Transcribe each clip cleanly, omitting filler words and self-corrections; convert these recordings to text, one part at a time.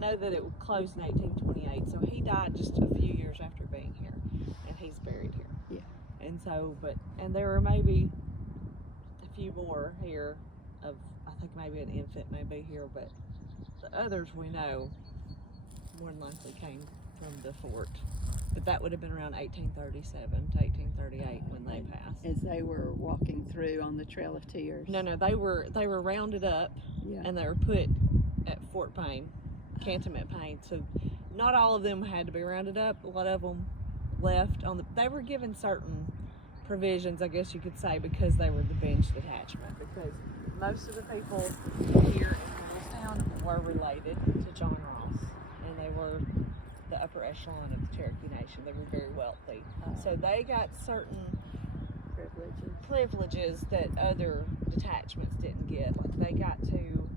know that it closed in 1828, so he died just a few years after being here, and he's buried here. Yeah. And so, and there are maybe a few more here of, I think maybe an infant may be here, but the others we know more than likely came from the fort. But that would have been around 1837 to 1838 when they passed. As they were walking through on the Trail of Tears. No, they were rounded up, and they were put at Fort Payne, Cantonment Payne. So not all of them had to be rounded up. A lot of them left on the. They were given certain provisions, I guess you could say, because they were the bench detachment. Because most of the people here in Jamestown were related to John Ross, and they were the upper echelon of the Cherokee Nation. They were very wealthy, so they got certain privileges that other detachments didn't get. Like they got to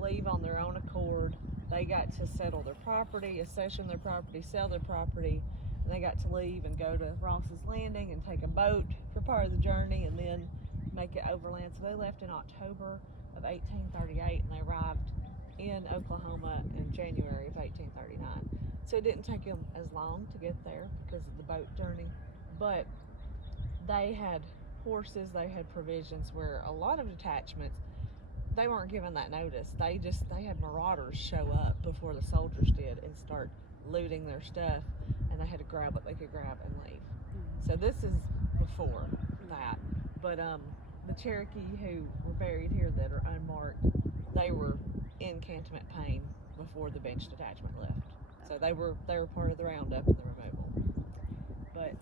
leave on their own accord. They got to settle their property, accession their property, sell their property, and they got to leave and go to Ross's Landing and take a boat for part of the journey and then make it overland. So they left in October of 1838 and they arrived in Oklahoma in January of 1839. So it didn't take them as long to get there because of the boat journey, but they had horses, they had provisions, where a lot of detachments, they weren't given that notice. They had marauders show up before the soldiers did and start looting their stuff, and they had to grab what they could grab and leave. So this is before that. But the Cherokee who were buried here that are unmarked, they were in Cantonment Payne before the bench detachment left. So they were part of the roundup and the removal. But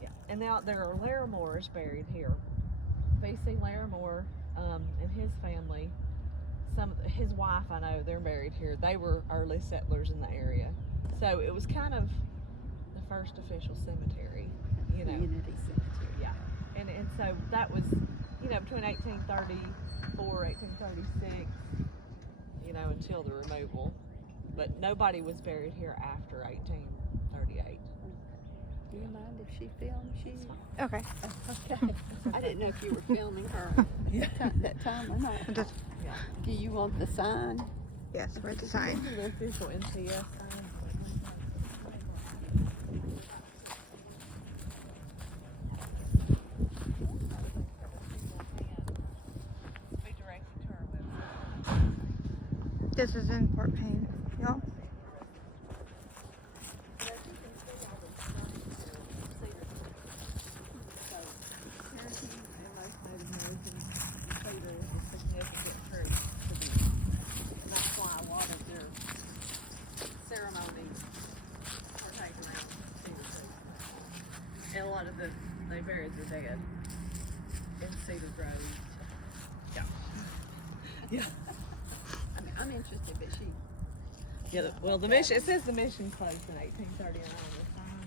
yeah, and now there are Larimores buried here. V.C. Larimore and his family, his wife, I know, they're buried here. They were early settlers in the area, so it was kind of the first official cemetery, you know. Community cemetery. Yeah, and so that was, you know, between 1834, 1836, you know, until the removal. But nobody was buried here after 1838. Do you mind if she films you? Okay. Okay. I didn't know if you were filming her that time or not. Just, Yeah. Do you want the sign? yes, where's the sign? This is the official NCS sign. Be directed to our website. This is in Fort Payne, y'all. And a lot of they buried their dead in Cedar Grove. Yeah. Yeah. I'm interested, but she. Yeah, well, the mission, it says the mission closed in 1839 on the sign,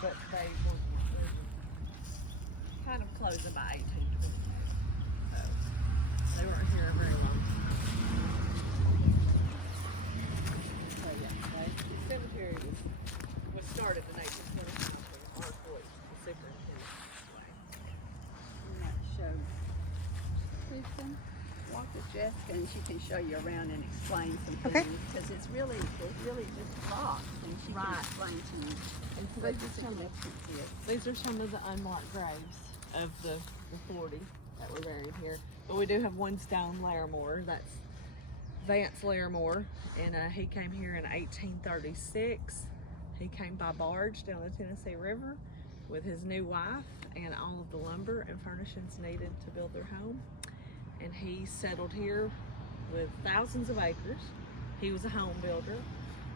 but they were kind of closing by 1820. So they weren't here a very long time. So yeah, the cemetery was started in 1825 by Art Hoyt, the superintendent. You might show Kristen. Walk with Jessica and she can show you around and explain some Okay. things because it's really just rocks and she can explain to you. And so What these the are some of significance is. these are some of the unmarked graves of the 40 that were buried here. But we do have one stone Larimore. That's Vance Larimore, and he came here in 1836. He came by barge down the Tennessee River with his new wife and all of the lumber and furnishings needed to build their home. And he settled here with thousands of acres. He was a home builder,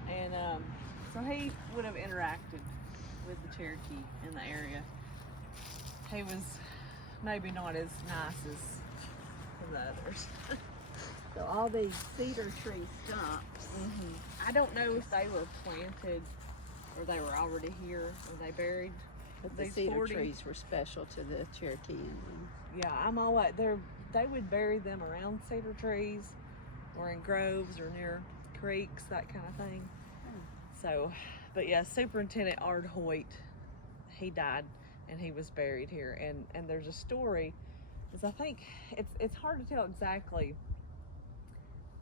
and so he would have interacted with the Cherokee in the area. He was maybe not as nice as the others. So all these cedar tree stumps. I don't know if they were planted or they were already here or they buried. But the These cedar 40 trees were special to the Cherokee Indians. Yeah, I'm all like they would bury them around cedar trees or in groves or near creeks, that kind of thing. So, but yeah, Superintendent Art Hoyt, he died and he was buried here. And there's a story, is I think it's hard to tell exactly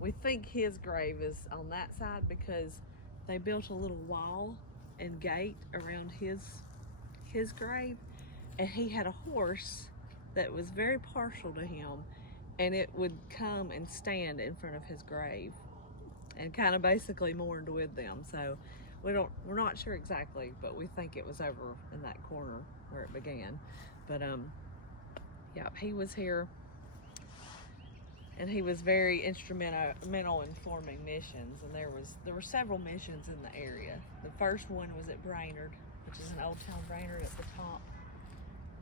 We think his grave is on that side because they built a little wall and gate around his grave, and he had a horse that was very partial to him, and it would come and stand in front of his grave and kind of basically mourned with them. So we're not sure exactly, but we think it was over in that corner where it began. But yeah, he was here, and he was very instrumental in forming missions, and there were several missions in the area. The first one was at Brainerd, which is an old town Brainerd at the top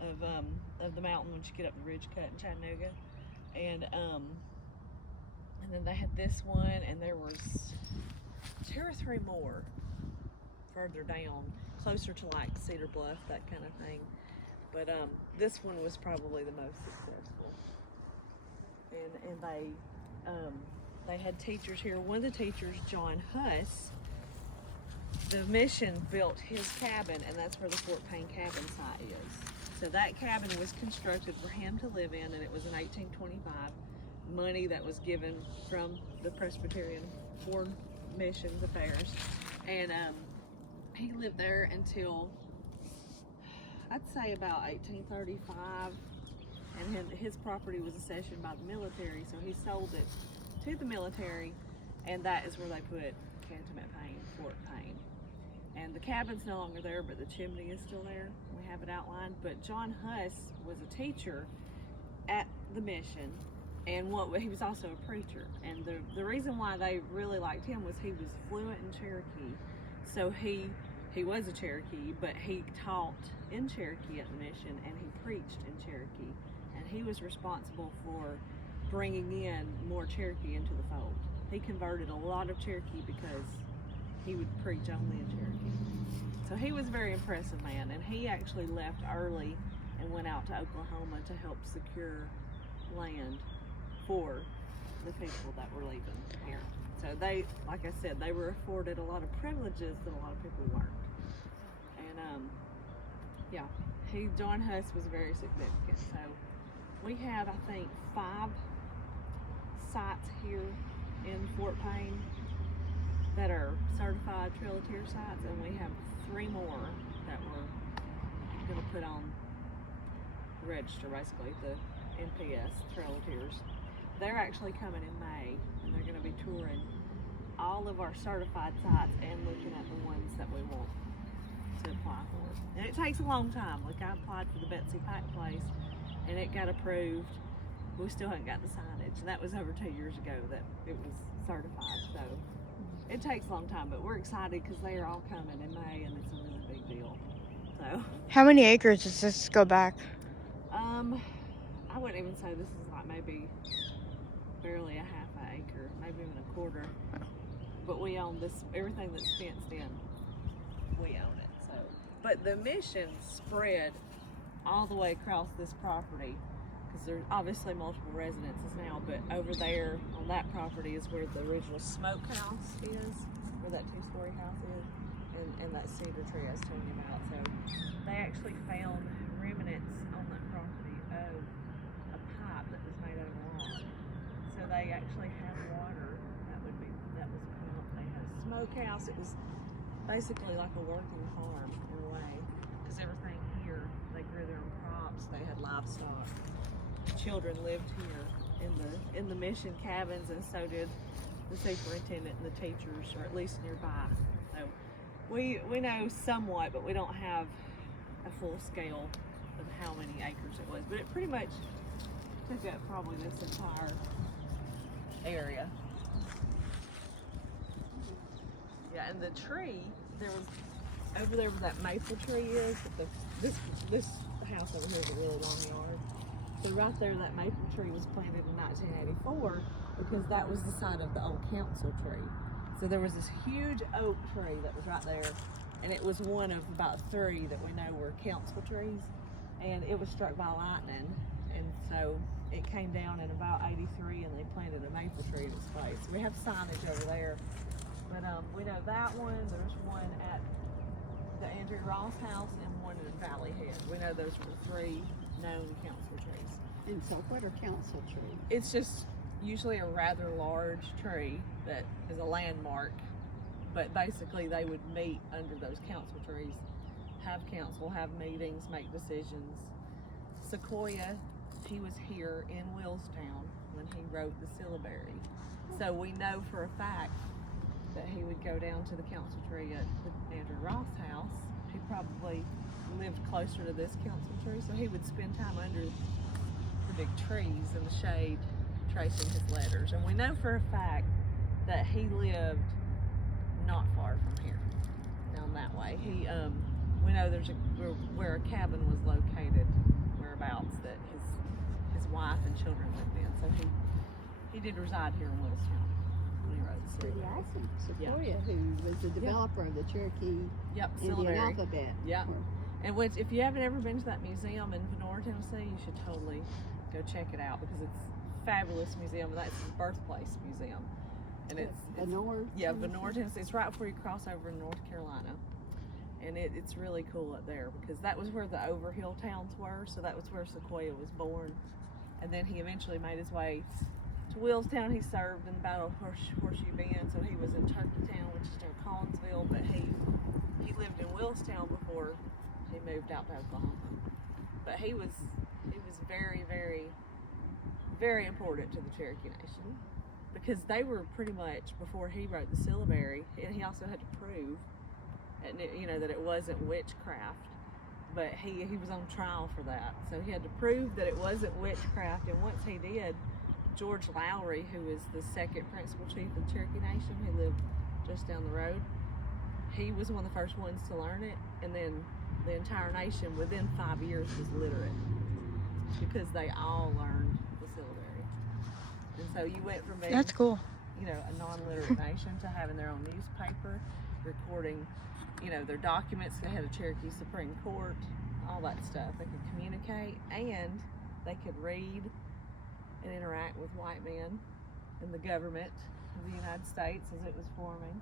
of the mountain once you get up the ridge cut in Chattanooga. And then they had this one, and there was 2 or 3 more further down, closer to like Cedar Bluff, that kind of thing. But this one was probably the most successful. And they had teachers here. One of the teachers, John Huss, the mission built his cabin, and that's where the Fort Payne cabin site is. So that cabin was constructed for him to live in, and it was in 1825. Money that was given from the Presbyterian Foreign Missions Affairs. And he lived there until, I'd say, about 1835. And his property was accessioned by the military, so he sold it to the military, and that is where they put Cantonment Payne, Fort Payne. And the cabin's no longer there, but the chimney is still there. We have it outlined. But John Huss was a teacher at the mission, and he was also a preacher. And the reason why they really liked him was he was fluent in Cherokee. So he was a Cherokee, but he taught in Cherokee at the mission, and he preached in Cherokee. And he was responsible for bringing in more Cherokee into the fold. He converted a lot of Cherokee because he would preach only in Cherokee. So he was a very impressive man, and he actually left early and went out to Oklahoma to help secure land for the people that were leaving here. So they, like I said, they were afforded a lot of privileges that a lot of people weren't. And yeah, John Huss was very significant. So we have, I think, 5 sites here in Fort Payne that are certified Trail of Tears sites, and we have 3 more that we're going to put on the register, basically, the NPS, Trail of Tears. They're actually coming in May, and they're going to be touring all of our certified sites and looking at the ones that we want to apply for. And it takes a long time. Like, I applied for the Betsy Pack place, and it got approved. We still haven't got the signage, and that was over 2 years ago that it was certified. So it takes a long time, but we're excited because they are all coming in May, and it's a really big deal. So How many acres does this go back? I wouldn't even say this is like maybe barely a half an acre, maybe even a quarter. But we own this, everything that's fenced in, we own it. So, but the mission spread all the way across this property, because there's obviously multiple residences now, but over there on that property is where the original smokehouse is, where that 2-story house is, and that cedar tree I was telling you about. So they actually found remnants on that property of a pipe that was made out of log. So they actually had water that was pumped. They had a smokehouse. It was basically like a working farm in a way, because everything here, they grew their own crops. They had livestock. Children lived here in the mission cabins, and so did the superintendent and the teachers, or at least nearby. So we know somewhat, but we don't have a full scale of how many acres it was. But it pretty much took up probably this entire area. Yeah, and the tree, there was over there where that maple tree is. This house over here is a really long yard. So right there, that maple tree was planted in 1984 because that was the site of the old council tree. So there was this huge oak tree that was right there, and it was one of about 3 that we know were council trees, and it was struck by lightning, and so it came down in about 83, and they planted a maple tree in its place. We have signage over there, but we know that one. There's one at the Andrew Ross house and one in Valley Head. We know those were 3 known council trees. And so what are council trees? It's just usually a rather large tree that is a landmark, but basically they would meet under those council trees, have council, have meetings, make decisions. Sequoia, he was here in Willstown when he wrote the syllabary. So we know for a fact that he would go down to the council tree at the Andrew Ross house. He probably lived closer to this council tree, so he would spend time under the big trees in the shade tracing his letters. And we know for a fact that he lived not far from here, down that way. We know there's where a cabin was located, whereabouts that his wife and children lived in. So he did reside here in Willstown when he wrote the Pretty syllabary. awesome. Sequoia, who was the developer of the Cherokee Yep, Indian syllabary. alphabet. Yep. And if you haven't ever been to that museum in Vonore, Tennessee, you should totally go check it out because it's a fabulous museum. That's his birthplace museum. And it's Vonore. yeah, Vonore, Tennessee. It's right before you cross over in North Carolina. And it's really cool up there because that was where the Overhill towns were. So that was where Sequoia was born. And then he eventually made his way to Willstown. He served in the Battle of Horseshoe Bend. So he was in Turkeytown, which is near Collinsville. But he lived in Willstown before he moved out to Oklahoma. But he was very, very, very important to the Cherokee Nation because they were pretty much, before he wrote the syllabary, and he also had to prove that it wasn't witchcraft, but he was on trial for that. So he had to prove that it wasn't witchcraft, and once he did, George Lowry, who is the second principal chief of the Cherokee Nation, who lived just down the road, he was one of the first ones to learn it, and then the entire nation within 5 years was literate because they all learned the syllabary. And so you went from being That's cool. a non-literate nation to having their own newspaper, recording their documents. They had a Cherokee Supreme Court, all that stuff. They could communicate and they could read and interact with white men and the government of the United States as it was forming.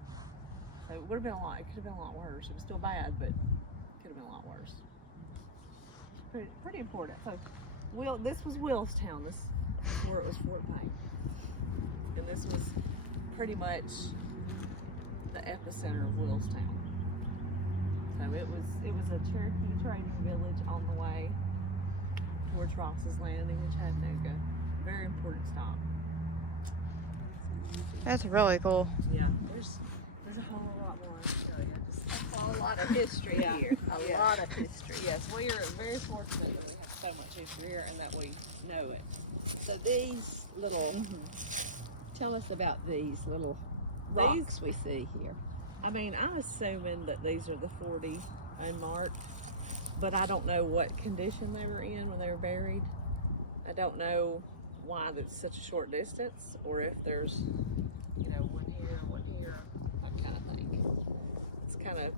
So it would have been it could have been a lot worse. It was still bad, but it could have been a lot worse. Pretty important. So this was Willstown. This is where it was Fort Payne. And this was pretty much the epicenter of Willstown. So it was a Cherokee trading village on the way towards Ross's Landing in Chattanooga. Very important stop. That's really cool. Yeah, there's a whole lot more to show you. Just a whole lot of history Yeah, here. a lot of history. Yes, we are very fortunate that we have so much history here and that we know it. So these little, tell us about these little rocks we see here. I mean, I'm assuming that these are the 40 unmarked, but I don't know what condition they were in when they were buried. I don't know why that's such a short distance, or if there's, one here, that kind of thing. It's kind of,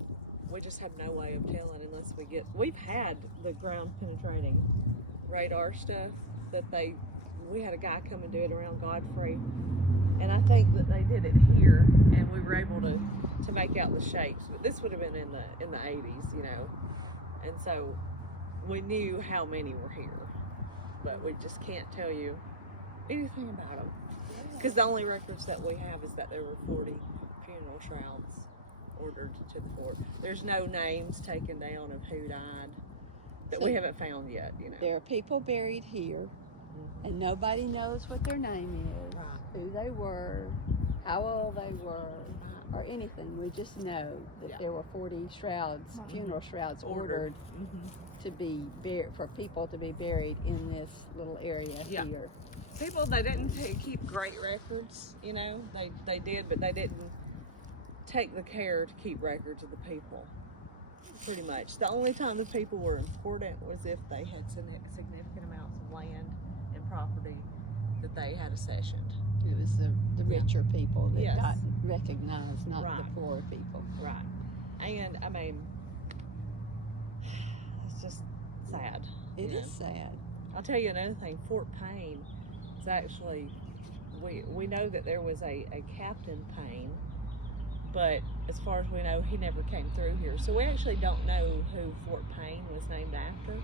we just have no way of telling unless we've had the ground penetrating radar stuff that we had a guy come and do it around Godfrey, and I think that they did it here, and we were able to make out the shapes. But this would have been in the 80s, and so we knew how many were here, but we just can't tell you anything about them because the only records that we have is that there were 40 funeral shrouds ordered to the fort. There's no names taken down of who died that we haven't found yet. There are people buried here, and nobody knows what their name is, Right. who they were, how old they were, or anything. We just know that Yeah. there were 40 shrouds, funeral shrouds ordered to be for people to be buried in this little area Yeah. here. People, they didn't keep great records, they did, but they didn't take the care to keep records of the people, pretty much. The only time the people were important was if they had significant amounts of land and property that they had accessioned. It was the richer people that Yes. got recognized, not the Right. poor people. Right. And, I mean, it's just sad. It you is know. sad. I'll tell you another thing. Fort Payne is actually, we know that there was a Captain Payne, but as far as we know, he never came through here. So we actually don't know who Fort Payne was named after.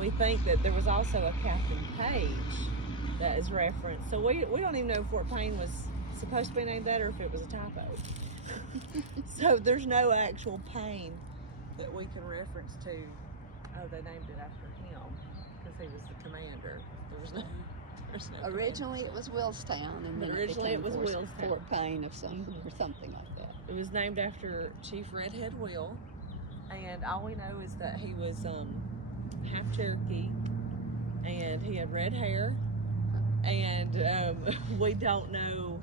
we think that there was also a Captain Page that is referenced. So we don't even know if Fort Payne was supposed to be named that or if it was a typo. So there's no actual Payne that we can reference to. Oh, they named it after him because he was the commander. There's no Originally it was Willstown, and then Originally it it was became Willstown. Fort Payne or something like that. It was named after Chief Redhead Will, and all we know is that he was half Cherokee, and he had red hair, and we don't know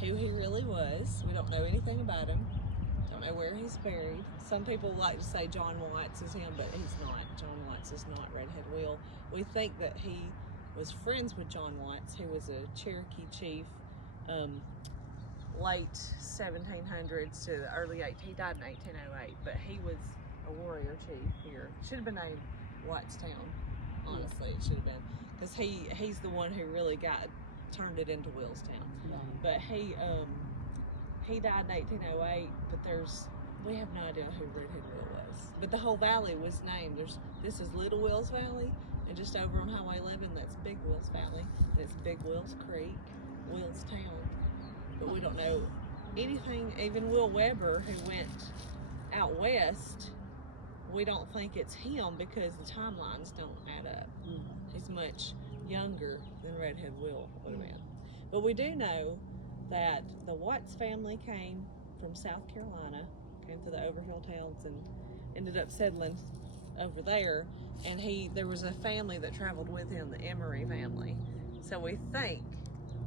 who he really was. We don't know anything about him. Don't know where he's buried. Some people like to say John Watts is him, but he's not. John Watts is not Redhead Will. We think that he was friends with John Watts, who was a Cherokee chief, late 1700s to the early 1800s. He died in 1808, but he was a warrior chief here. Should have been named Wattstown. Honestly, it should have been, because he's the one who really turned it into Willstown. Right. But he died in 1808. But we have no idea who Redhead Will was. But the whole valley was named. This is Little Wills Valley, and just over on Highway 11, that's Big Wills Valley. And it's Big Wills Creek, Willstown. But we don't know anything. Even Will Weber, who went out west, we don't think it's him because the timelines don't add up. He's much younger than Redhead Will would have been. But we do know that the Watts family came from South Carolina, came to the Overhill towns and ended up settling over there. And there was a family that traveled with him, the Emery family. So we think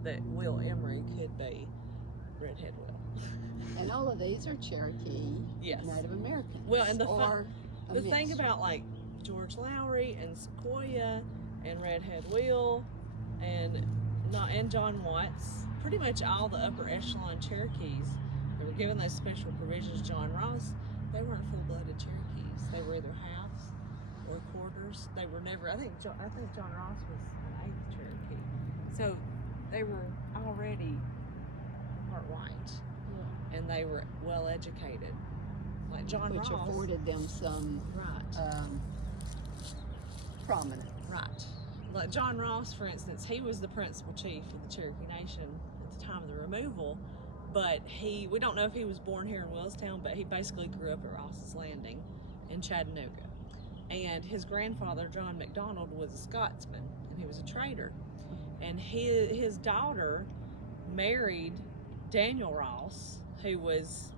that Will Emery could be Redhead Will. And all of these are Cherokee, Yes. Native Americans. Well, and the thing about like George Lowry and Sequoia and Redhead Will and John Watts, pretty much all the upper echelon Cherokees that were given those special provisions. John Ross, they weren't full-blooded Cherokees. They were either halves or quarters. They were never. I think John Ross was an eighth Cherokee. So they were already part white, and they were well educated. Like John which Ross, afforded them some right. Prominence. Right. Like John Ross, for instance, he was the principal chief of the Cherokee Nation at the time of the removal, but we don't know if he was born here in Willstown, but he basically grew up at Ross's Landing in Chattanooga. And his grandfather, John McDonald, was a Scotsman, and he was a trader. And his daughter married Daniel Ross, who was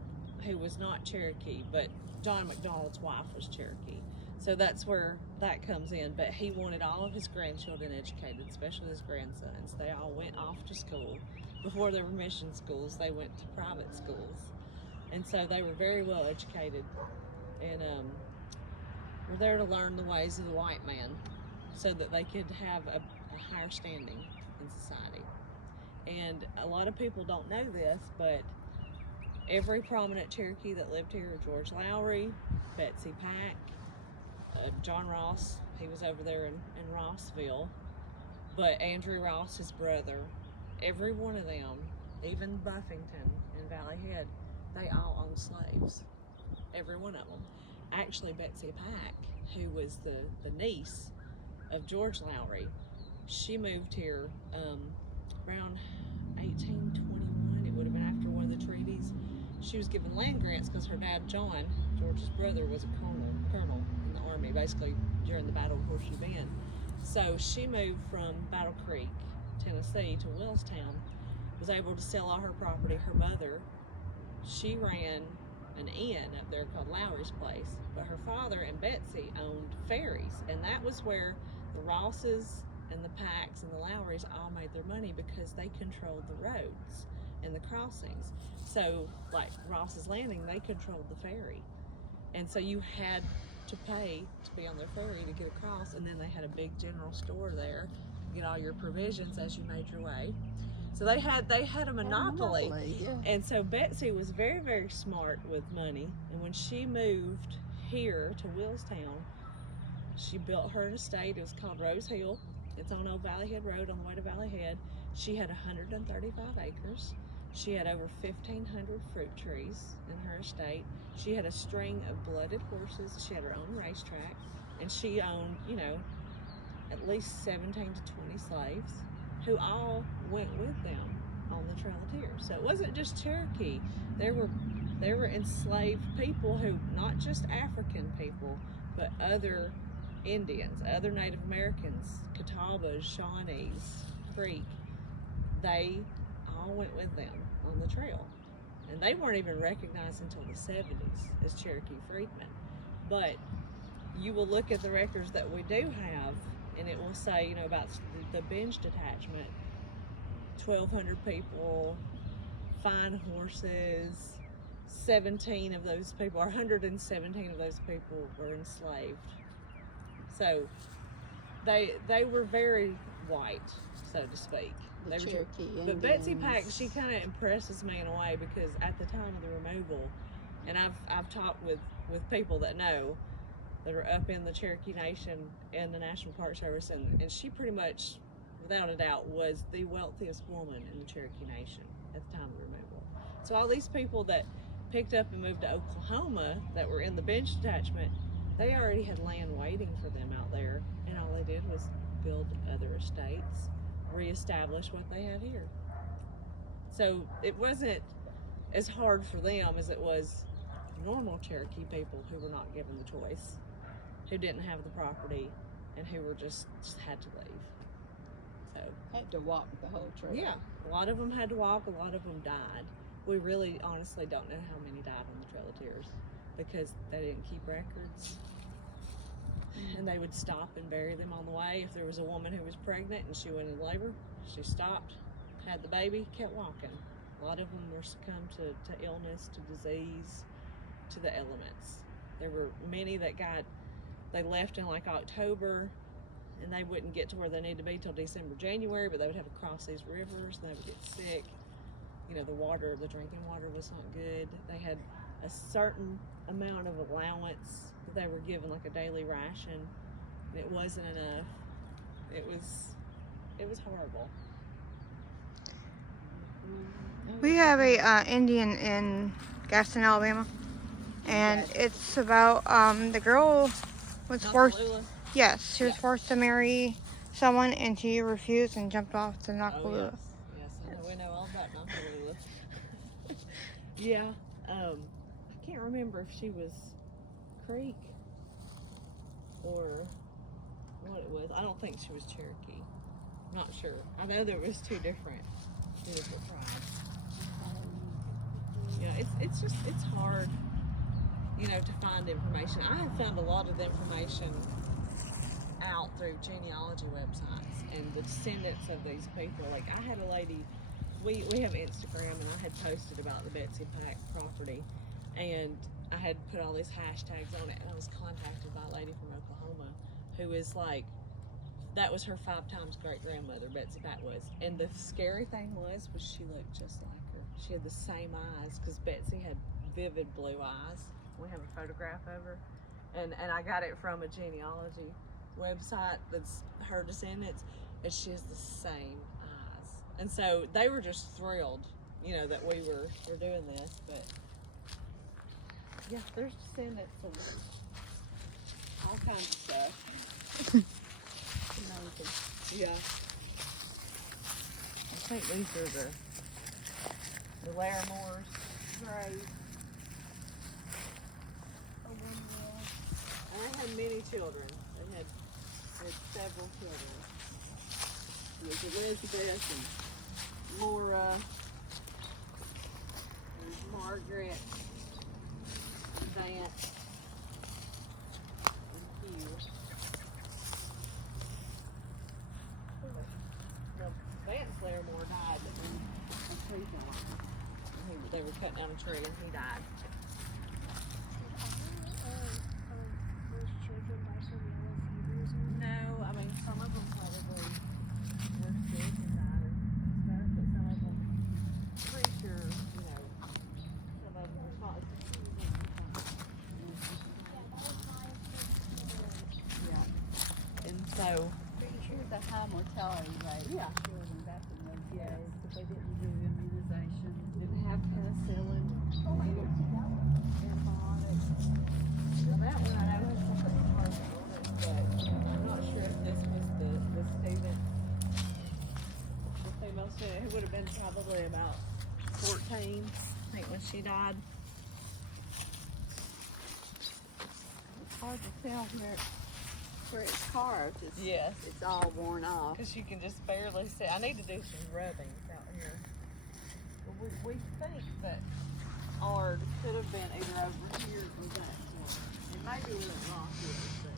not Cherokee, but John McDonald's wife was Cherokee. So that's where that comes in. But he wanted all of his grandchildren educated, especially his grandsons. They all went off to school. Before there were mission schools, they went to private schools. And so they were very well educated. And were there to learn the ways of the white man so that they could have a higher standing in society. And a lot of people don't know this, but every prominent Cherokee that lived here, George Lowry, Betsy Pack, John Ross, he was over there in Rossville, but Andrew Ross, his brother, every one of them, even Buffington and Valley Head, they all owned slaves. Every one of them. Actually, Betsy Pack, who was the niece of George Lowry, she moved here around 1821. It would have been after one of the treaties. She was given land grants because her dad, John, George's brother, was a colonel in the army, basically during the Battle of Horseshoe Bend. So she moved from Battle Creek, Tennessee, to Willstown, was able to sell all her property. Her mother, she ran an inn up there called Lowry's Place, but her father and Betsy owned ferries, and that was where the Rosses and the Packs and the Lowrys all made their money because they controlled the roads and the crossings. So like Ross's Landing, they controlled the ferry, and so you had to pay to be on their ferry to get across, and then they had a big general store there, get all your provisions as you made your way. So they had a monopoly. Yeah. And so Betsy was very, very smart with money. And when she moved here to Willstown, she built her an estate. It was called Rose Hill. It's on Old Valley Head Road on the way to Valley Head. She had 135 acres. She had over 1,500 fruit trees in her estate. She had a string of blooded horses. She had her own racetrack. and she owned, at least 17 to 20 slaves who all went with them on the Trail of Tears. So it wasn't just Cherokee. There were enslaved people who, not just African people, but other Indians, other Native Americans, Catawbas, Shawnees, Creek. They all went with them on the trail. And they weren't even recognized until the 70s as Cherokee freedmen. But you will look at the records that we do have, and it will say, about the Bench Detachment, 1,200 people, fine horses, 17 of those people, or 117 of those people were enslaved. So they were very white, so to speak. The Cherokee But Betsy Indians. Pack, she kind of impresses me in a way, because at the time of the removal, and I've talked with people that know, that are up in the Cherokee Nation and the National Park Service, and she pretty much, without a doubt, was the wealthiest woman in the Cherokee Nation at the time of the removal. So all these people that picked up and moved to Oklahoma that were in the Bench Detachment, they already had land waiting for them out there, and all they did was build other estates, reestablish what they had here. So it wasn't as hard for them as it was normal Cherokee people who were not given the choice, who didn't have the property, and who were just had to leave. So Had to walk the whole trail. yeah, a lot of them had to walk, a lot of them died. We really honestly don't know how many died on the Trail of Tears, because they didn't keep records, and they would stop and bury them on the way. If there was a woman who was pregnant and she went in labor, she stopped, had the baby, kept walking. A lot of them were succumbed to illness, to disease, to the elements. There were many that they left in like October, and they wouldn't get to where they needed to be till December, January, but they would have to cross these rivers, and they would get sick. The drinking water was not good. They had a certain amount of allowance that they were given, like a daily ration, and it wasn't enough. It was horrible. We have a Indian in Gaston, Alabama, and it's about the girl was forced. Nakalula? Yes, she was Yeah. forced to marry someone, and she refused and jumped off the Nakalula. Oh, yes, I know, we know all about Nakalula. Yeah, I can't remember if she was Creek or what it was. I don't think she was Cherokee. Not sure. I know there was two different tribes. Yeah, it's hard, to find information. I have found a lot of the information out through genealogy websites and the descendants of these people. Like, I had a lady, we have Instagram, and I had posted about the Betsy Pack property, and I had put all these hashtags on it, and I was contacted by a lady from Oklahoma who is like, that was her 5 times great grandmother, Betsy Pack was. And the scary thing was she looked just like her. She had the same eyes, because Betsy had vivid blue eyes. We have a photograph of her, and I got it from a genealogy website that's her descendants, and she has the same eyes. And so they were just thrilled, that we were doing this. But yeah, there's descendants of all kinds of stuff. Yeah. I think these are the Larimores' graves. And they had many children. They had several children. There's Elizabeth and Laura. There's Margaret, Vance, and Hugh. Now, Vance Larimore died when a tree fell on him. They were cutting down a tree and he died. No, I mean, some of them probably were sick and died or stuff, but some of them, pretty sure, some of them were not. Yeah. And so, Pretty sure the high mortality rate. Yeah. Children back in those Yes. days, but they didn't do immunization. didn't have penicillin. Antibiotics. Now that one I know has something hard to order. been probably about 14, I think, when she died. It's hard to tell where it's carved. Yes. It's all worn off. Because you can just barely see. I need to do some rubbing out here. But we think that ours could have been either over here or that corner. It may be where the rock is, but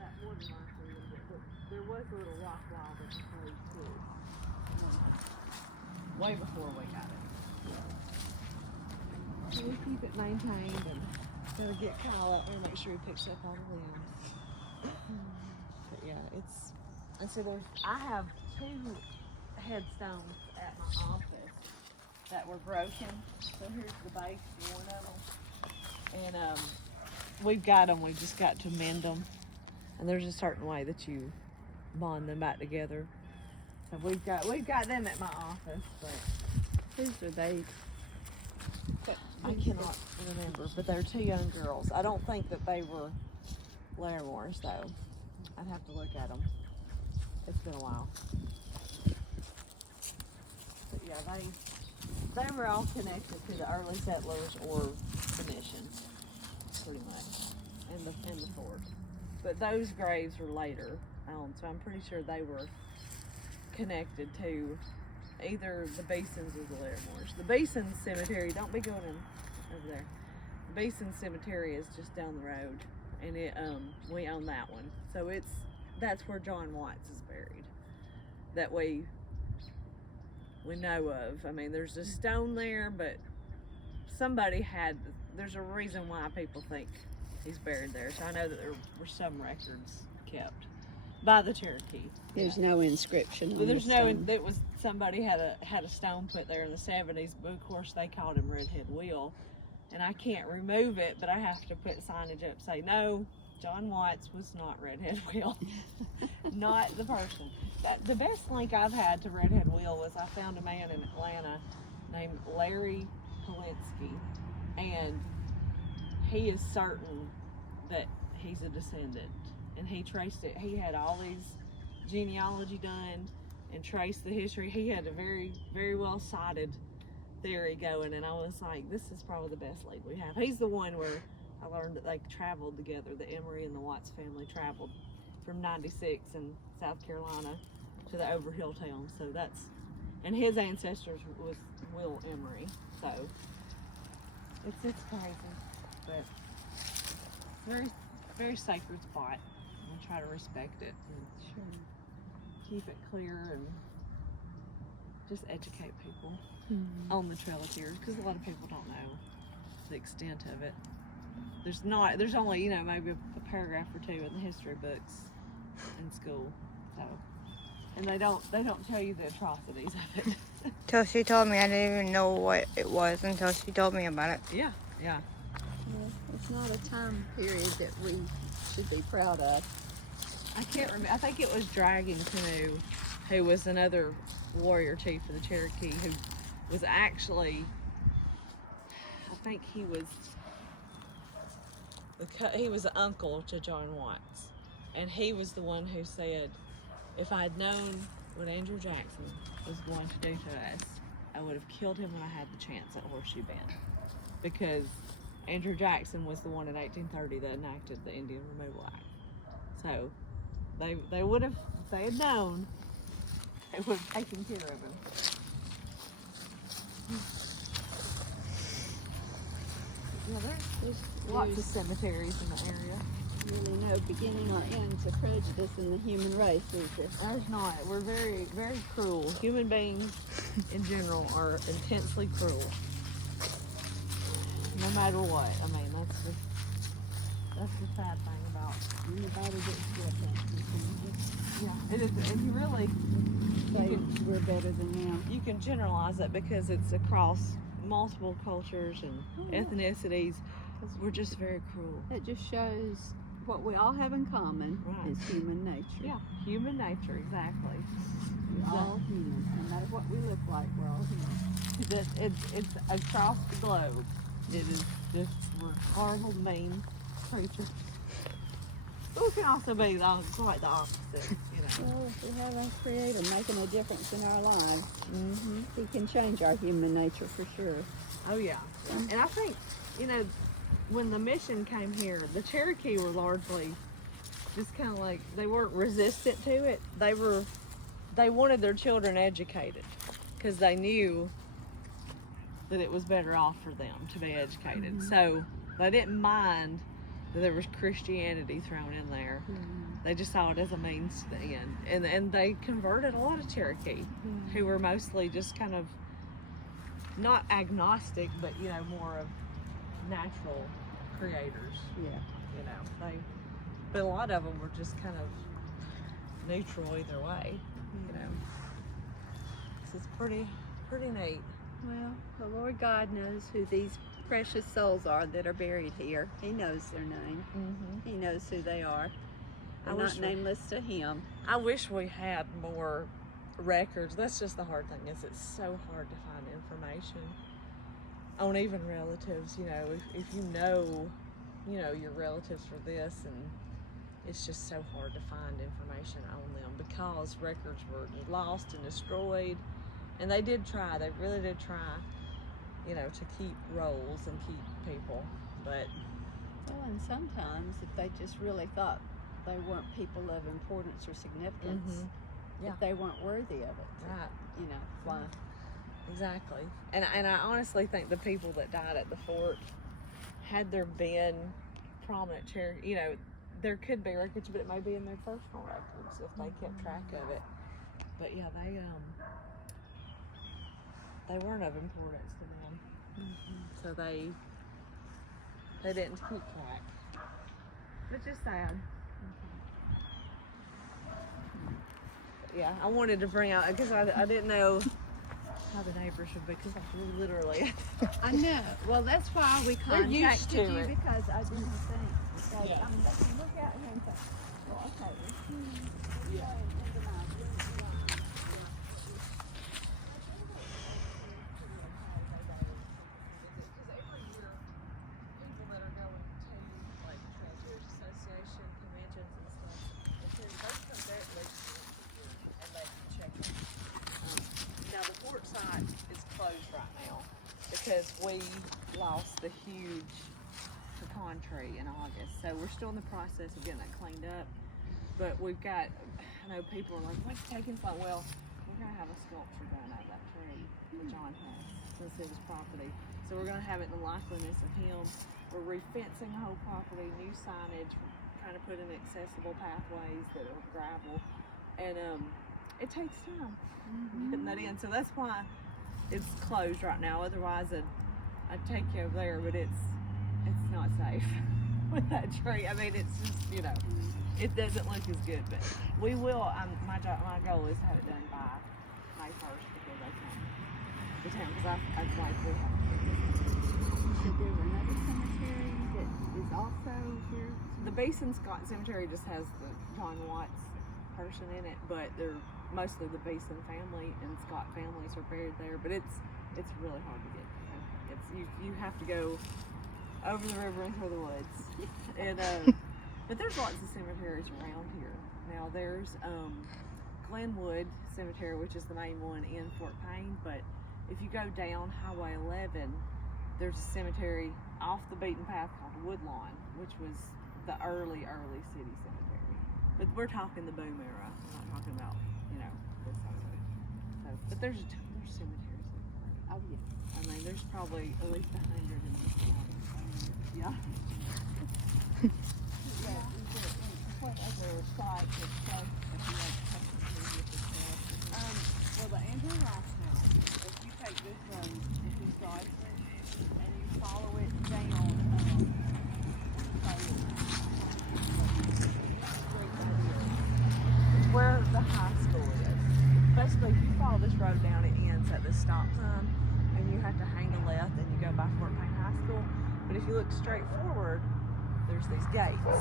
that wooden rock a little bit. But there was a little rock wall that was closed too. Way before we got it. So we keep it maintained and gotta get Kyle up there and make sure he picks up all the limbs. But yeah, it's, and so I have 2 headstones at my office that were broken. So here's the base of one of them. And we've got them, we've just got to mend them. And there's a certain way that you bond them back together. So we've got them at my office, but Whose are they? I cannot remember, but they're 2 young girls. I don't think that they were Larimores though. I'd have to look at them. It's been a while. But yeah, they were all connected to the early settlers or the mission, pretty much, and the fort. But those graves were later on, so I'm pretty sure they were connected to either the Beesons or the Larimores. The Beeson Cemetery, don't be going in over there. The Beeson Cemetery is just down the road, and it we own that one. So that's where John Watts is buried. That we know of. I mean, there's a stone there, but there's a reason why people think he's buried there. So I know that there were some records kept by the Cherokee. There's no inscription. Well, there's no. It was somebody had a stone put there in the 70s, but of course they called him Redhead Will, and I can't remove it, but I have to put signage up say no. John Watts was not Redhead Will, not the person. The best link I've had to Redhead Will was I found a man in Atlanta named Larry Polinsky, and he is certain that he's a descendant, and he traced it. He had all these genealogy done and traced the history. He had a very, very well cited theory going, and I was like, this is probably the best lead we have. He's the one where I learned that they traveled together. The Emery and the Watts family traveled from 96 in South Carolina to the Overhill town. So and his ancestors was Will Emery. So it's crazy, but it's a very, very sacred spot. I try to respect it and keep it clear and just educate people on the Trail of Tears, because a lot of people don't know the extent of it. There's only, maybe a paragraph or 2 in the history books in school. So, and they don't tell you the atrocities of it. Till she told me, I didn't even know what it was until she told me about it. Yeah. Yeah, it's not a time period that we should be proud of. I can't remember. I think it was Dragging Canoe, who was another warrior chief of the Cherokee, who was actually, I think he was the uncle to John Watts, and he was the one who said, if I'd known what Andrew Jackson was going to do to us, I would have killed him when I had the chance at Horseshoe Bend, because Andrew Jackson was the one in 1830 that enacted the Indian Removal Act. So they would have, if they had known, they would have taken care of him. Yeah, there's lots of cemeteries in the area. Really no beginning or end to prejudice in the human race, is there? There's not. We're very, very cruel. Human beings in general are intensely cruel. No matter what. I mean, that's the sad thing about Anybody that's different. yeah. It is, and you really Say we're better than them. you can generalize it because it's across multiple cultures and ethnicities. We're just very cruel. It just shows what we all have in common Right. is human nature. Yeah, human nature, exactly. We're all human. No matter what we look like, we're all human. It's across the globe. It is just, we're horrible, mean creatures. But we can also be quite the opposite, Well, if we have a creator making a difference in our lives, Mm-hmm. he can change our human nature for sure. Oh yeah. And I think, you know, when the mission came here, the Cherokee were largely just kind of like, they weren't resistant to it. They wanted their children educated because they knew that it was better off for them to be educated. So they didn't mind that there was Christianity thrown in there. They just saw it as a means to the end. And they converted a lot of Cherokee who were mostly just kind of not agnostic, but, you know, more of natural creators. Yeah. You know, but a lot of them were just kind of neutral either way. You know, so it's pretty neat. Well, the Lord God knows who these precious souls are that are buried here. He knows their name. Mm-hmm. He knows who they are. They're I not wish we- nameless to him. I wish we had more records. That's just the hard thing, is it's so hard to find information on even relatives. You know, if you know your relatives for this, and it's just so hard to find information on them because records were lost and destroyed. And they did try, they really did try, you know, to keep rolls and keep people, but Well, and sometimes if they just really thought they weren't people of importance or significance, Yeah. if they weren't worthy of it, right. you know, why? Exactly. And I honestly think the people that died at the fort, had there been prominent Cherokee, you know, there could be records, but it may be in their personal records if they kept track of it. But yeah, they weren't of importance to them. So they didn't keep track. It's just sad. Yeah, I wanted to bring out, because I didn't know how the neighbors would be, because I literally I know. Well, that's why we They're used contacted to you, it. because I didn't think. So, Yeah. I mean, they can look out here and say, well, okay, Yeah. Now the fort site is closed right now because we lost the huge pecan tree in August. So we're still in the process of getting that cleaned up. But we've got, I know people are like, what's taking so long? Well, we're gonna have a sculpture done out of that tree that John has, since it was property. So we're gonna have it in the likeness of him. We're refencing the whole property, new signage, trying to put in accessible pathways that are gravel. And it takes time getting that in. So that's why it's closed right now. Otherwise I'd take you over there, but it's not safe with that tree. I mean, it's just, you know, it doesn't look as good, but we will. My goal is to have it done by May 1st before they come to town, because I'd like to have Is there another cemetery that is also here? the Beeson Scott Cemetery just has the John Watts person in it, but they're mostly the Beeson family and Scott families are buried there. But it's really hard to get to. It's you have to go over the river and through the woods, and but there's lots of cemeteries around here. Now there's Glenwood Cemetery, which is the main one in Fort Payne. But if you go down Highway 11, there's a cemetery off the beaten path called Woodlawn, which was the early city cemetery. But we're talking the boom era. We're not talking about, you know, this episode. So, but there's cemeteries everywhere. Oh, yeah. I mean, there's probably at least 100 in this county. Yeah. What other sites or stuff that you like to take us through with the trail? Well, the Andrew Ross House, if you take this road, if you start and you follow it down, it's where the high school is. Basically, if you follow this road down, it ends at the stop sign, and you have to hang a left, and you go by Fort Payne High School. But if you look straight forward, there's these gates.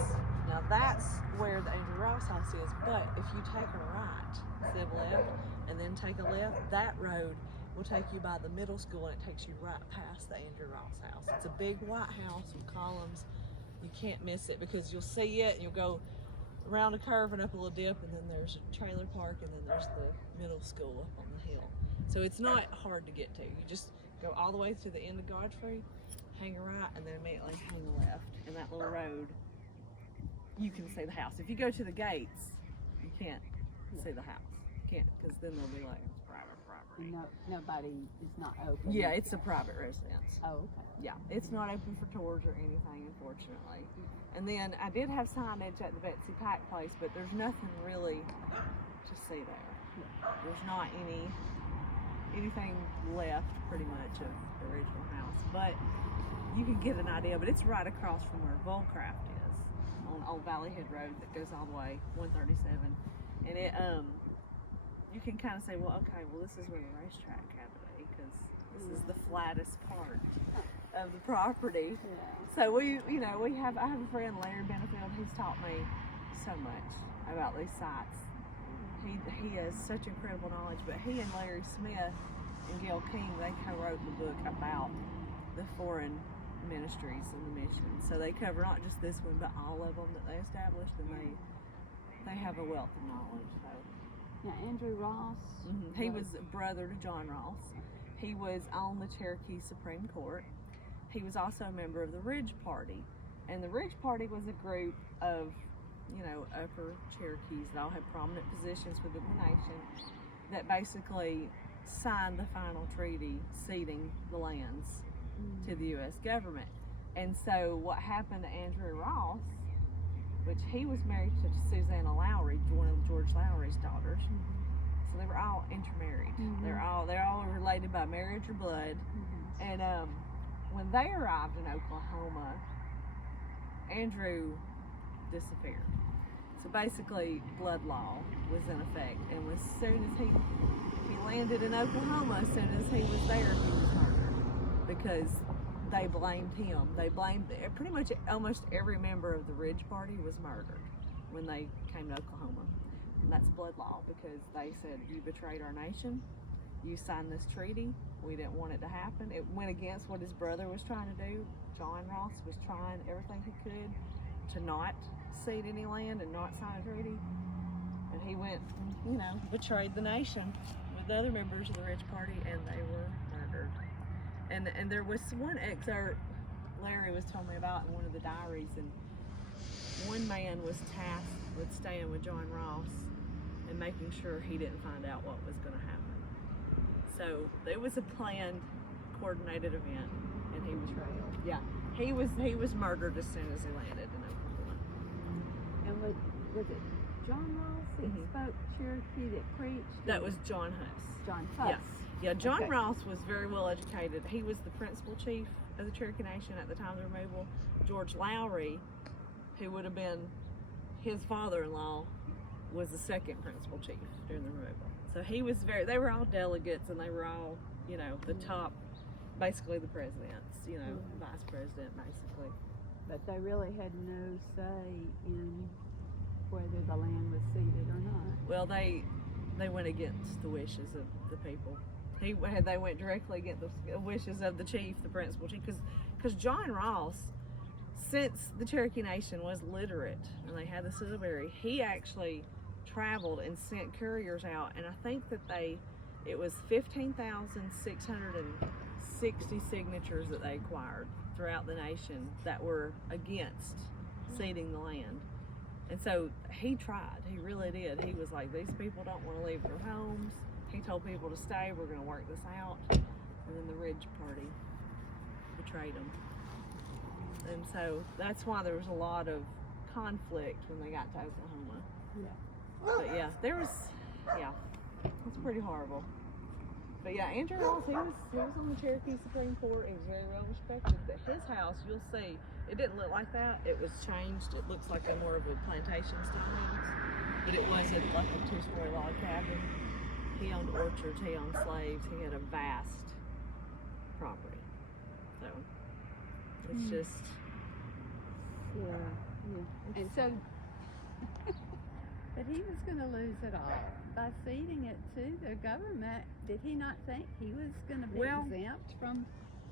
Now that's where the Andrew Ross House is. But if you take a right, instead of left, and then take a left, that road will take you by the middle school, and it takes you right past the Andrew Ross House. It's a big white house with columns. You can't miss it because you'll see it and you'll go around a curve and up a little dip, and then there's a trailer park, and then there's the middle school up on the hill. So it's not hard to get to. You just go all the way to the end of Godfrey, hang a right, and then immediately hang a left. And that little road, you can see the house. If you go to the gates, you can't see the house. You can't, because then they'll be like, it's private property. No, nobody is not open. Yeah, it's a private residence. Oh, okay. Yeah, it's not open for tours or anything, unfortunately. And then I did have signage at the Betsy Pack place, but there's nothing really to see there. There's not anything left, pretty much, of the original house. But you can get an idea. But it's right across from where Volcraft is, on Old Valley Head Road that goes all the way 137. And it you can kind of say, well, okay, well this is where the racetrack had to be, because this is the flattest part of the property. Yeah. So I have a friend, Larry Benefield. He's taught me so much about these sites. He has such incredible knowledge. But he and Larry Smith and Gail King, they co-wrote the book about the foreign ministries and the missions. So they cover not just this one, but all of them that they established, and they have a wealth of knowledge. So. Now, Andrew Ross. He was brother to John Ross. He was on the Cherokee Supreme Court. He was also a member of the Ridge Party. And the Ridge Party was a group of, upper Cherokees that all had prominent positions within the nation that basically signed the final treaty ceding the lands to the U.S. government. And so what happened to Andrew Ross, which he was married to Susanna Lowry, one of George Lowry's daughters. So they were all intermarried. They're all related by marriage or blood. And when they arrived in Oklahoma, Andrew disappeared. So basically, blood law was in effect. And as soon as he landed in Oklahoma, as soon as he was there, he was murdered, because they blamed him. They blamed pretty much almost every member of the Ridge Party was murdered when they came to Oklahoma. And that's blood law, because they said, you betrayed our nation, you signed this treaty, we didn't want it to happen. It went against what his brother was trying to do. John Ross was trying everything he could to not cede any land and not sign a treaty. And he went, betrayed the nation with the other members of the Ridge Party, and they were murdered. And there was one excerpt Larry was telling me about in one of the diaries, and one man was tasked with staying with John Ross and making sure he didn't find out what was going to happen. So it was a planned, coordinated event, and he was trailed. Yeah, he was murdered as soon as he landed in Oklahoma. And was it John Ross that spoke Cherokee, that preached? That was John Huss. John Huss. Yeah, John Okay. Ross was very well educated. He was the principal chief of the Cherokee Nation at the time of the removal. George Lowry, who would have been his father-in-law, was the second principal chief during the removal. So he was they were all delegates, and they were all, the top, basically the presidents, vice president, basically. But they really had no say in whether the land was ceded or not. Well, they went against the wishes of the people. They went directly against the wishes of the chief, the principal chief, because John Ross, since the Cherokee Nation was literate and they had the syllabary, he actually traveled and sent couriers out, and I think that it was 15,660 signatures that they acquired throughout the nation that were against ceding the land. And so he tried, he really did. He was like, these people don't want to leave their homes. He told people to stay, we're going to work this out. And then the Ridge Party betrayed them. And so that's why there was a lot of conflict when they got to Oklahoma. Yeah. But yeah, it's pretty horrible. But yeah, Andrew Ross, he was on the Cherokee Supreme Court. He was very well respected. But his house, you'll see, it didn't look like that. It was changed. It looks like more of a plantation style house. But it wasn't like a 2-story log cabin. He owned orchards, he owned slaves, he had a vast property. So it's just Yeah. And so, but he was going to lose it all by ceding it to the government. Did he not think he was going to be exempt from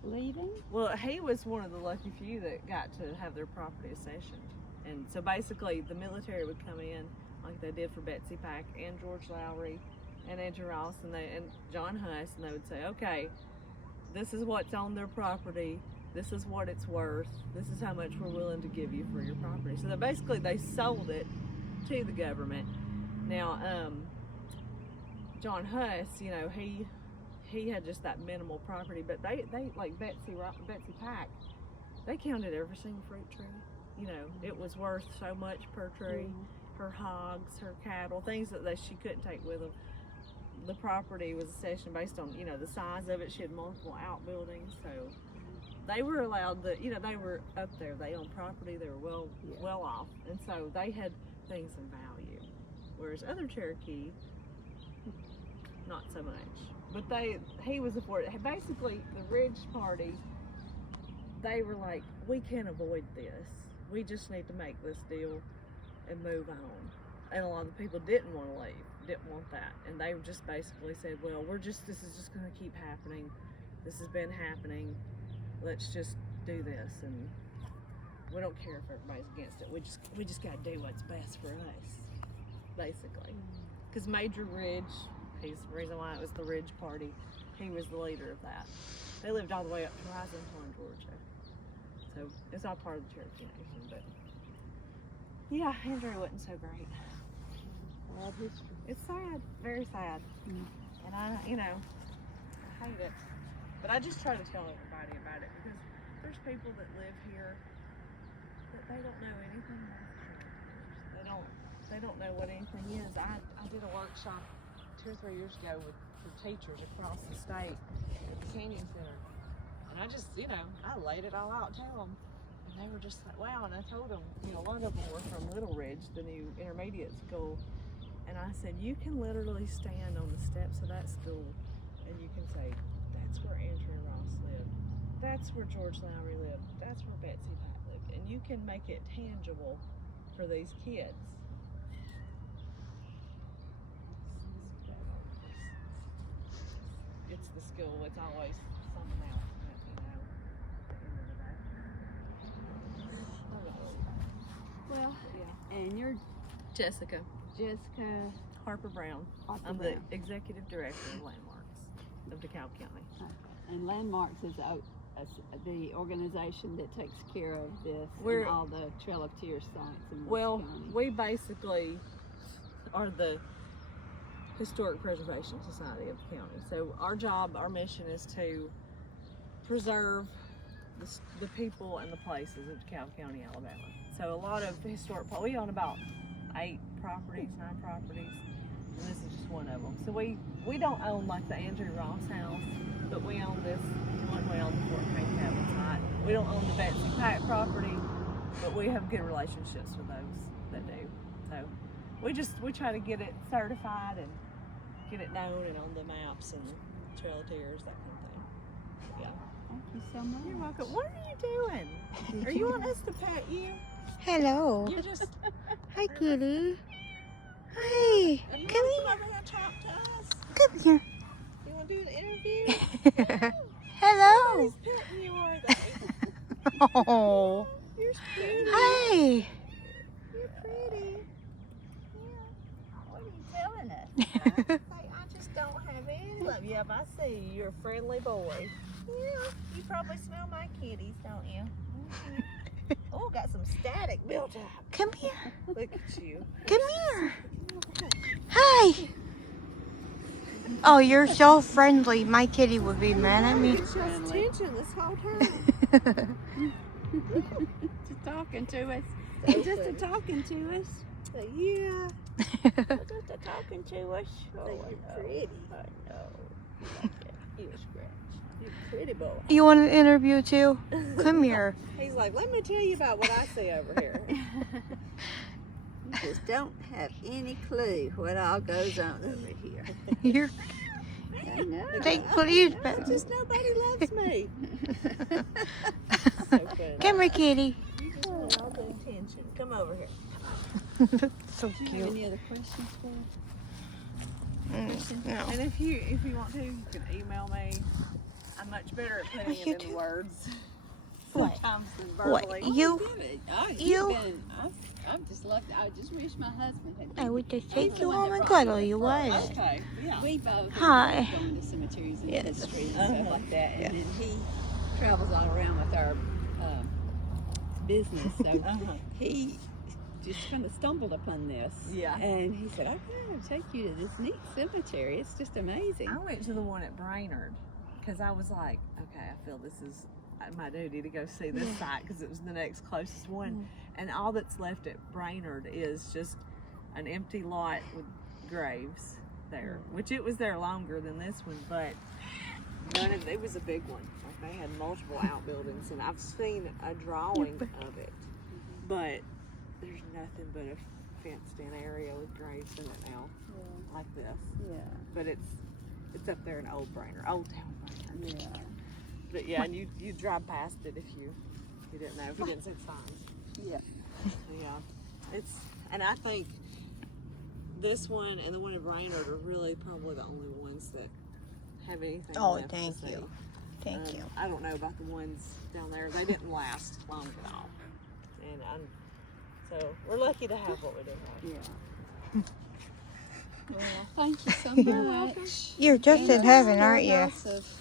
leaving? Well, he was one of the lucky few that got to have their property accessioned. And so basically the military would come in like they did for Betsy Pack and George Lowry and Andrew Ross and John Huss, and they would say, okay, this is what's on their property, this is what it's worth, this is how much we're willing to give you for your property. So basically they sold it to the government. Now, John Huss, you know, he had just that minimal property, but they like Betsy Pack, they counted every single fruit tree. You know, it was worth so much per tree. Her hogs, her cattle, things that she couldn't take with them. The property was assessed based on, you know, the size of it. She had multiple outbuildings, so they were allowed the, you know, they were up there. They owned property. They were well off, and so they had things of value. Whereas other Cherokee, not so much. But he was afforded. Basically, the Ridge Party, they were like, we can't avoid this. We just need to make this deal and move on. And a lot of the people didn't want to leave, didn't want that. And they just basically said, well, this is just going to keep happening. This has been happening. Let's just do this. And we don't care if everybody's against it. We just got to do what's best for us, basically. Because Major Ridge, he's the reason why it was the Ridge Party. He was the leader of that. They lived all the way up to Rising Horn, Georgia. So it's all part of the Cherokee Nation, but yeah, Andrew wasn't so great. It's sad, very sad. And I hate it. But I just try to tell everybody about it because there's people that live here that they don't know anything about it. They don't know what anything is. I did a workshop 2 or 3 years ago for teachers across the state at the Canyon Center. And I just, I laid it all out to them. And they were just like, wow. And I told them, a lot of them were from Little Ridge, the new intermediate school. And I said, you can literally stand on the steps of that school and you can say, that's where Andrew Ross lived. That's where George Lowry lived. That's where Betsy Pack lived. And you can make it tangible for these kids. It's the school. It's always something else. Well, Yeah. and you're Jessica Harper Brown. I'm the executive director of Landmarks of DeKalb County. And Landmarks is the organization that takes care of this We're- and all the Trail of Tears sites in West Well, County. we basically are the Historic Preservation Society of the county. So our mission is to preserve the people and the places of DeKalb County, Alabama. So a lot of we own about 9 properties, and this is just one of them. So we don't own like the Andrew Ross house, but we own this one. We own the Fort Payne cabin site. We don't own the Betsy Pack property, but we have good relationships with those that do. So we try to get it certified and get it known and on the maps and Trail of Tears, that kind of thing. Yeah. Thank you so much. You're welcome. What are you doing? Are you want us to pet you? Hello. You're just. Hi, kitty. Hi. Are you Come want to here. come over here and talk to us? Come here. You want to do the interview? Hello. Nobody's petting you, are they? Oh. You're pretty. Hi. You're pretty. Yeah. What are you telling us? Say, I just don't have any love. Yep, I see you. You're a friendly boy. Yeah. You probably smell my kitties, don't you? Oh, got some static built up. Come here. Look at you. Come here. Hi. Oh, you're so friendly. My kitty would be mad at me. It's just tension this whole time. Just talking to us. So talking to us. Say, yeah. Just a talking to us. Oh, you're pretty. I know. You a scratch. You're a pretty boy. You want an interview too? Come here. He's like, let me tell you about what I see over here. You just don't have any clue what all goes on over here. You're I know. please. It's just nobody loves me. So good. Come here, kitty. You just want all the attention. Come over here. So Do you have cute. any other questions for us? No. And if you want to, you can email me. I'm much better at putting You it too. in words. What? sometimes than What? verbally. You? You've been, I've just loved it. I just wish my husband had I been. would just He's take the you one home that and brought me cuddle the you, photos. was. Okay, yeah. We both Hi. have going to cemeteries and Yes. history and stuff like that. And Yeah. then he travels all around with our business. So he just kind of stumbled upon this. Yeah. And he said, okay, I'll take you to this neat cemetery. It's just amazing. I went to the one at Brainerd because I was like, okay, I feel this is my duty to go see this site because it was the next closest one. And all that's left at Brainerd is just an empty lot with graves there, which it was there longer than this one, but none of it was a big one. Like they had multiple outbuildings, and I've seen a drawing of it, but there's nothing but a fenced-in area with graves in it now, like this. Yeah. But it's up there in Old Brainerd, Old Town Brainerd. Yeah. But yeah, and you drive past it if you didn't know, if you didn't see signs. Yeah. Yeah, and I think this one and the one in Brainerd are really probably the only ones that have anything Oh, left thank to see. you. Thank you. I don't know about the ones down there. They didn't last long at all. And so we're lucky to have what we do have. Yeah. Well, thank you so much. You're just in heaven, aren't you?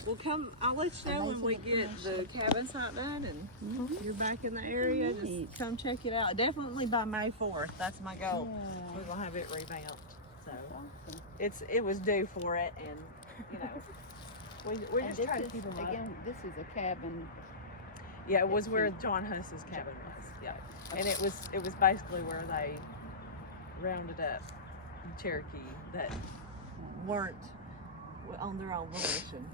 Well, I'll let you know when we get the cabin site done and you're back in the area. Neat. Just come check it out. Definitely by May 4th. That's my goal. Yeah. We're going to have it revamped. So Awesome. it was due for it, and you know, we And just this try to is, keep them up. again, this is a cabin. Yeah, it was where John Huss's cabin was. Yeah, and it was basically where they rounded up Cherokee that weren't on their own volition,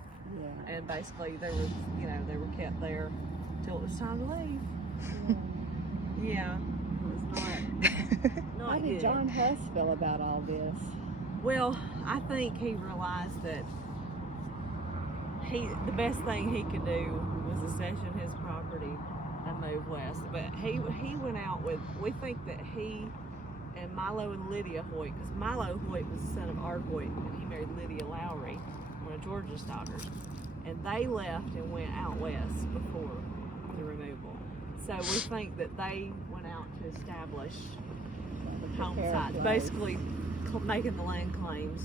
Yeah. and basically they were kept there till it was time to leave. Yeah, it was not How did good. John Huss feel about all this? Well, I think he realized that the best thing he could do was accession his property and move west. But he went out with, we think that he and Milo and Lydia Hoyt, because Milo Hoyt was the son of Art Hoyt, and he married Lydia Lowry, one of George's daughters. And they left and went out west before the removal. So we think that they went out to establish home sites, basically making the land claims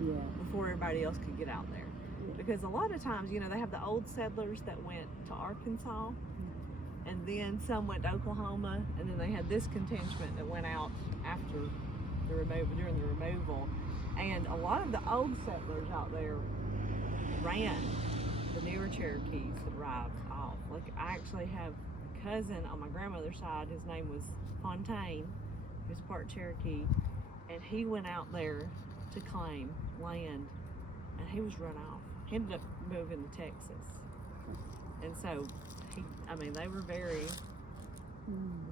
Yeah. before everybody else could get out there. Because a lot of times, you know, they have the old settlers that went to Arkansas, and then some went to Oklahoma, and then they had this contingent that went out after the removal, during the removal. And a lot of the old settlers out there ran the newer Cherokees that arrived off. Like, I actually have a cousin on my grandmother's side, his name was Fontaine, he was part Cherokee, and he went out there to claim land, and he was run off. He ended up moving to Texas. And so, they were very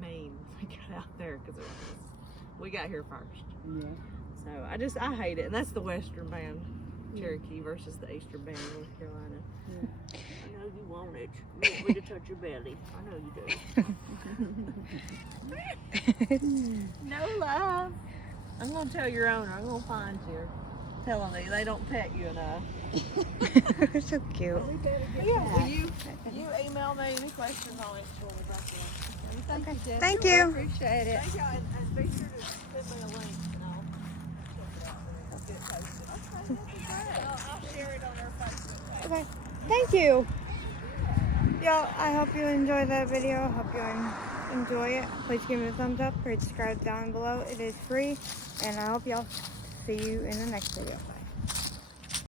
mean when they got out there, because we got here first. Yeah. So I hate it. And that's the Western Band Cherokee versus the Eastern Band North Carolina. Yeah. I know you want it. You want me to touch your belly. I know you do. No love. I'm going to tell your owner. I'm going to find you. Tell them they don't pet you enough. You're so cute. Yeah, will you email me any questions on it for me back then? Thank you, Jessica. Thank We you. appreciate it. Thank you, and be sure to send me a link and I'll check it out and get it posted. Okay, that'd be great. I'll share it on our Facebook page. Okay. Thank you. Y'all, I hope you enjoyed that video. I hope you enjoy it. Please give me a thumbs up or subscribe down below. It is free. And I hope y'all see you in the next video. Bye.